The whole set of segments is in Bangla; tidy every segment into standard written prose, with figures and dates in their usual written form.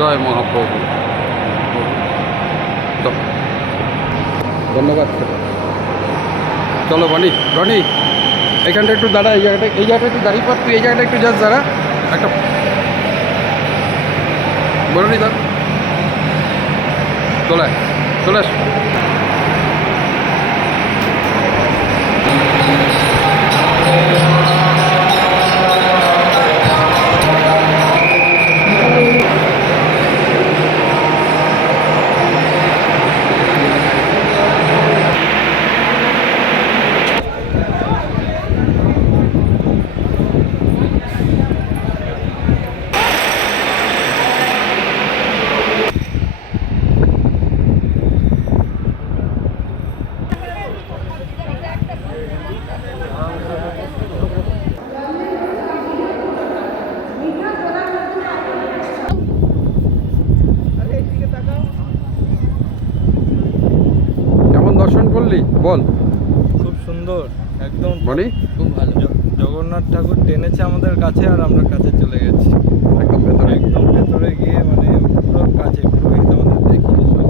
জয় মহাপ্রভু। ধন্যবাদ। চলো রনি, রনি এখানটা একটু দাঁড়া, এই জায়গাটা একটু দাঁড়িয়ে পর, তুই এই জায়গাটা একটু যাস দাঁড়া একটা বলনি দাঁড়, চলে চলে আস। কেমন দর্শন করলি বল? খুব সুন্দর, একদম বলি খুব ভালো। জগন্নাথ ঠাকুর টেনেছে আমাদের কাছে আর আমরা কাছে চলে গেছি। একদম ভেতরে। একদম ভেতরে গিয়ে মানে পুরো কাছে, পুরোহিত আমাদের দেখিয়ে সব।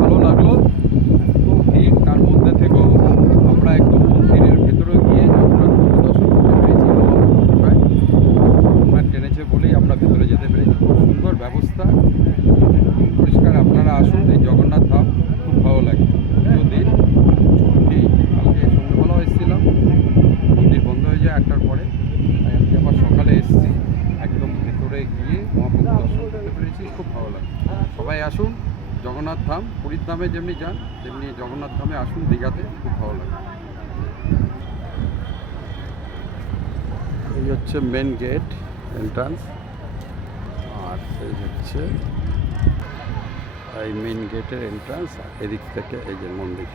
ভালো লাগলো, খুব ভিড়, তার মধ্যে থেকেও আমরা একদম মন্দিরের ভেতরে গিয়ে জগন্নাথ দর্শন করতে পেরেছি। আমরা টেনেছে বলেই আমরা ভেতরে যেতে পেরেছি। খুব সুন্দর ব্যবস্থা, পরিষ্কার। আপনারা আসুন, এই জগন্নাথ ধাম খুব ভালো লাগে। পুজো দিন, এই কালকে সন্ধ্যেবেলাও এসেছিলাম, মন্দির বন্ধ হয়ে যায় 1টার পরে, তাই আজকে আবার সকালে এসেছি। একদম ভেতরে গিয়ে মহাপ্রভু দর্শন করতে পেরেছি, খুব ভালো লাগে। সবাই আসুন জগন্নাথ ধাম, পুরীর ধামে যেমনি যান তেমনি জগন্নাথ ধামে আসুন, দীঘাতে খুব ভালো লাগে। এই হচ্ছে মেন গেট এন্ট্রান্স, আর এই হচ্ছে এই মেন গেটের এন্ট্রান্স, এদিক থেকে এই যে মন্দির।